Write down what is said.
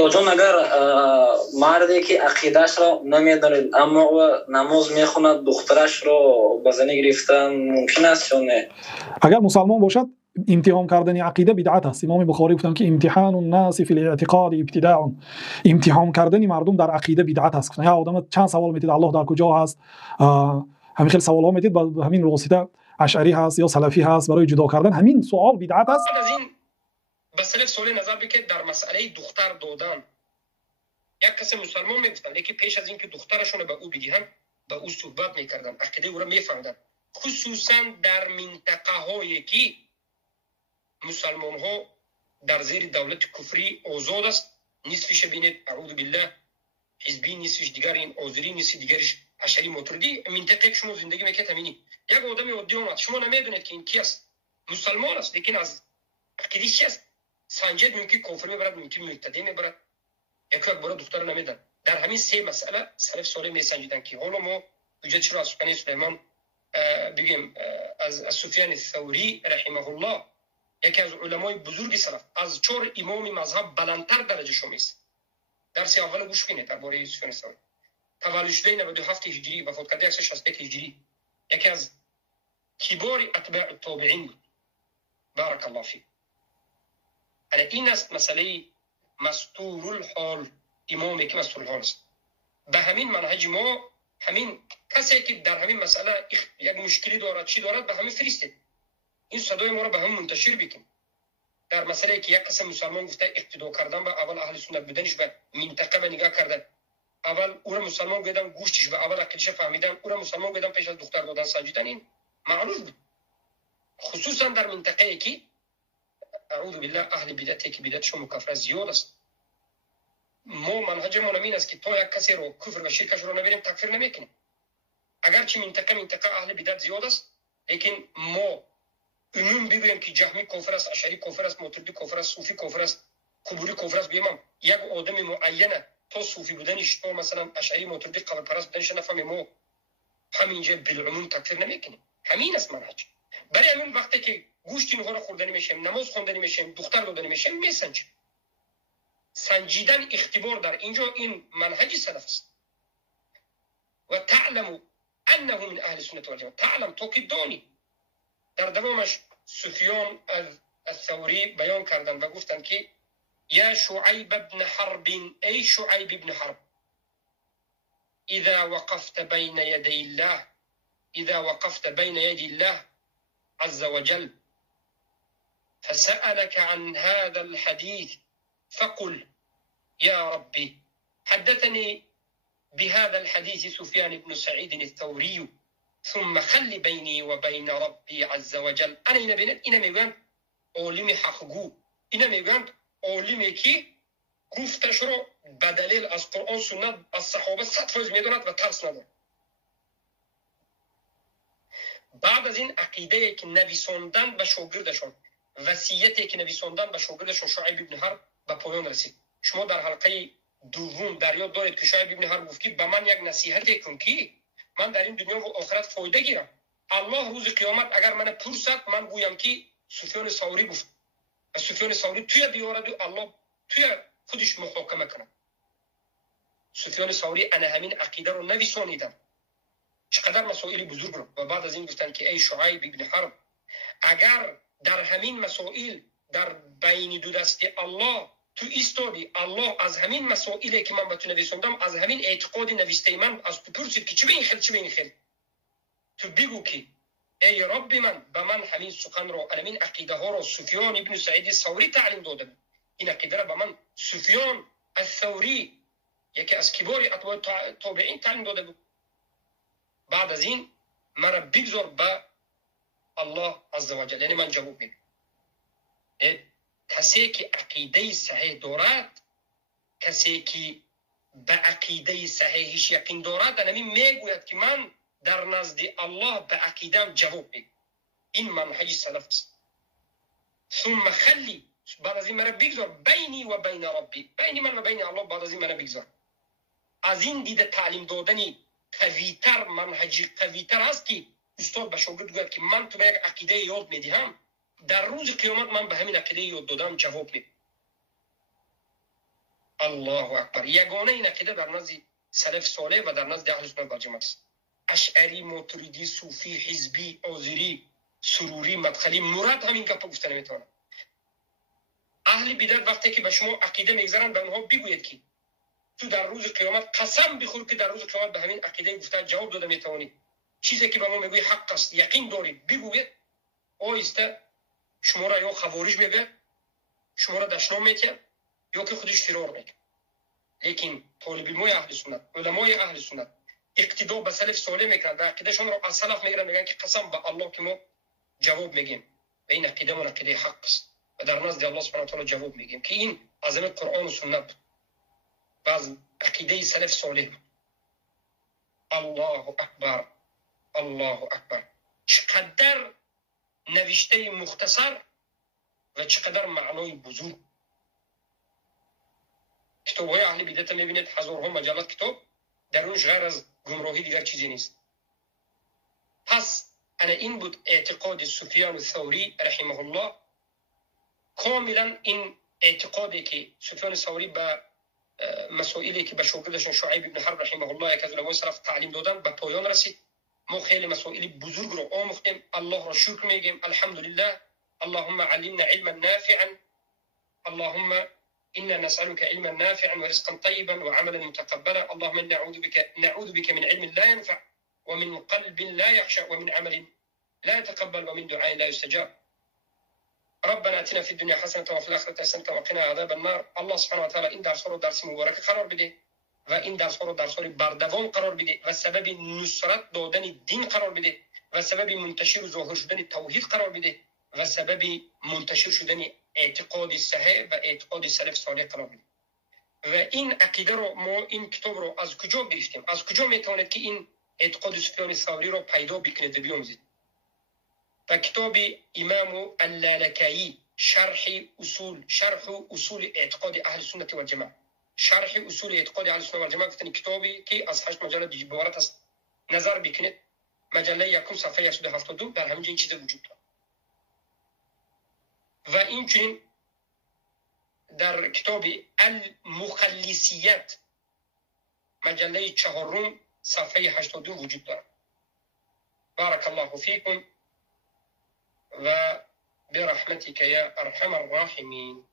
حاجون اگر مردی که عقیدهش را نمیدانید اما او نماز میخواند دخترش را به زنی گرفتن ممکن است یا نه؟ اگر مسلمان باشد امتحان کردن عقیده بدعت است. امام بخاری گفتند که امتحان الناس فی الاعتقاد ابتداع، امتحان کردن مردم در عقیده بدعت است. یا آدم چند سوال میتید الله در کجا هست، همین خیلی سوال ها میتید، با همین واسطه اشعری هست یا سلفی هست، برای جدا کردن همین سوال بدعت است. از این به سلف سوال نظر بکید در مسئله دختر دادن. یک کس مسلمان میگفتن لیکن پیش از اینکه دخترشون به او بدهند به او صحبت میکردن، عقیده او را میفهمدن، خصوصا در منطقه هایی که مسلمان ها در زیر دولت کفری آزاد است. نصفش بینید اعوذ بالله حزبی، نصفش دیگر این آذری، نصف دیگرش اشعری ماتریدی. منطقه که شما زندگی میکنید همینی. یک آدم عادی اومد، شما نمیدونید که این کی است، مسلمان است لیکن از عقیده چی است، سنجد ممکن کافر میبرد، ممکن مبتدی میبرد، یک بار دختر نمیدن. در همین سه مسئله سلف صالح میسنجیدن که حالا ما حجت را از سخن سلیمان بگیم از سفیان الثوری رحمه الله، یکی از علمای بزرگ سلف، از 4 امام مذهب بلندتر درجه شما است. درس اول گوش کنید درباره سفیان الثوری. تولد شده 97 هجری، وفات کرده 161 هجری، یکی از کبار اتباع التابعین بود. بارک الله فیک. این است مسئله مستور الحال، امامی که مستور الحال است. به همین منهج ما، همین کسی که در همین مسئله یک مشکلی دارد چی دارد به همین فرسته، این صدای ما را به هم منتشر بکن. در مسئله که یک کس مسلمان گفته اقتدا کردن به اول اهل سنت بودنش به منطقه به نگاه کردن، اول او را مسلمان گفتن گوشتش به اول عقیدش فهمیدن، او را مسلمان گفتن پیش از دختر دادن سنجیدن، این معروف بود. خصوصا در منطقه که اعوذ بالله اهل بدعت که بدعتشون مکفر زیاد است. ما منهجمون همین است که تا یک کسی رو کفر و شرکش رو نبینیم تکفیر نمیکنیم. اگرچه منطقه اهل بدعت زیاد است لیکن ما عموم بگویم که جهمی کفر است، اشعری کفر است، ماتریدی کفر است، صوفی کفر است، قبوری کفر است، بگیم یک آدم معینه تا صوفی بودنش تا مثلا اشعری ماتریدی قبر پرست بودنش نفهمیم، ما همینجا بالعموم تکفیر نمیکنیم. همین است منهج. برای همین وقتی که گوشت اینها رو خوردن میشیم، نماز خواندن میشیم، دختر دادن میشیم، میسنجیم. سنجیدن اختبار در اینجا این منهج سلف است. و تعلم انه من اهل سنت و الجماعه، تعلم تو که دانی. در دوامش سفیان الثوری بیان کردن و گفتن که یا شعیب ابن حرب، ای شعیب ابن حرب، اذا وقفت بین یدی الله، اذا وقفت بین یدی الله عز وجل فسألك عن هذا الحديث فقل يا ربي حدثني بهذا الحديث سفيان بن سعيد الثوري ثم خلي بيني وبين ربي عز وجل. أنا إنا بينت إنا ميگن علم حقگو، إنا ميگن علمی که گفتش رو بدلیل از قرآن سنت از صحابه 100% میدوند و ترس ندارد. بعد از این عقیده که نویساندن به شاگردشون، وصیتی که نویساندن به شاگردشون شعیب ابن حرب به پایان رسید. شما در حلقه دوم در یاد دارید که شعیب ابن حرب گفت که به من یک نصیحت کن که من در این دنیا و آخرت فایده گیرم. الله روز قیامت اگر من پرسد من گویم که سفیان ثوری گفت و سفیان ثوری توی بیارد و الله توی خودش محاکمه کنه. سفیان ثوری انا همین عقیده رو نویسانیدم. چقدر مسائل بزرگ رو. و بعد از این گفتن که ای شعیب ابن حرب، اگر در همین مسائل در بین دو دست الله تو ایستادی، الله از همین مسائلی که من به تو نویساندم، از همین اعتقاد نوشته من از تو پرسید که چه به این خیر چه به این خیر، تو بگو که ای رب من به من همین سخن رو، همین عقیده ها رو سفیان ابن سعید الثوری تعلیم داده. این عقیده رو به من سفیان الثوری یکی از کبار اتباع تابعین تعلیم داده بود. بعد از این مرا بگذار به الله عز وجل، یعنی من جواب میدم. کسی که عقیده صحیح دارد، کسی که به عقیده صحیحش یقین دارد، همین میگوید که من در نزد الله به عقیدم جواب میدم. این منهج سلف است. ثم خلی، بعد از این مرا بگذار بینی و بین ربی، بین من و بین الله، بعد از این مرا بگذار. از این دیده تعلیم دادنی قویتر، منهجی قویتر است که استاد به شاگرد گوید که من تو به یک عقیده یاد میدهم، در روز قیامت من به همین عقیده یاد دادم جواب میدم. الله اکبر. یگانه این عقیده در نزد سلف صالح و در نزد اهل سنت و جماعت است. اشعری، ماتریدی، صوفی، حزبی، آذری، سروری، مدخلی، مراد همین گپ گفتن نمیتونه. اهل بدعت وقتی که به شما عقیده میگذارن به اونها بگوید که تو در روز قیامت قسم بخور که در روز قیامت به همین عقیده گفته جواب داده میتونی، چیزی که به ما میگوی حق است، یقین دارید، بگوید. آیسته شما را یا خوارج میگه، شما را دشنام میکنه، یا که خودش فرار میکنه. لیکن طالب علمای اهل سنت، علمای اهل سنت اقتدا به سلف صالح میکنن و عقیدهشون را از سلف میگیرن، میگن که قسم به الله که ما جواب میگیم و این عقیده من عقیده حق است و در نزد الله سبحانه و تعالی جواب میگیم که این عظمت قرآن و سنت و از عقیده سلف صالح. الله اکبر، الله اکبر. چقدر نوشته مختصر و چقدر معنای بزرگ. کتاب های اهل بدعت میبینید هزارها مجلد کتاب، درونش غیر از گمراهی دیگر چیزی نیست. پس انا این بود اعتقاد سفیان الثوری رحمه الله. کاملا این اعتقادی که سفیان الثوری به مسائلی که به شاگردشون شعیب بن حرب رحمه الله یک از علمای سلف تعلیم دادن به پایان رسید. ما خیلی مسائل بزرگ رو آموختیم، الله را شکر میگیم، الحمدلله. اللهم علمنا علما نافعا، اللهم إنا نسألك علما نافعا ورزقا طيبا وعملا متقبلا، اللهم نعوذ بك من علم لا ينفع ومن قلب لا يخشع ومن عمل لا يتقبل ومن دعاء لا يستجاب. ربنا اتنا في الدنيا حسنة وفي الآخرة حسنة وقنا عذاب النار. الله سبحانه وتعالى این درس رو درس مبارک قرار بده و این درس رو درس بردوام قرار بده و سبب نصرت دادن دین قرار بده و سبب منتشر و ظاهر شدن توحید قرار بده و سبب منتشر شدن اعتقاد صحیح و اعتقاد سلف صالح قرار بده. و این عقیده رو ما این کتاب رو از کجا گرفتیم؟ از کجا میتواند که این اعتقاد سفیان ثوری رو پیدا بکنید و بیاموزید؟ و کتاب امام اللالکایی شرح اصول اعتقاد اهل سنت و جماعت، شرح اصول اعتقاد اهل سنت و جماعت گفتن کتابی که از 8 مجلد عبارت است. نظر بکنید مجله یکم صفحه 172 در همین چیز وجود دارد. و اینچنین در کتاب المخلصیت مجله 4 صفحه 82 وجود دارد. بارك الله فيكم و برحمتك يا ارحم الراحمين.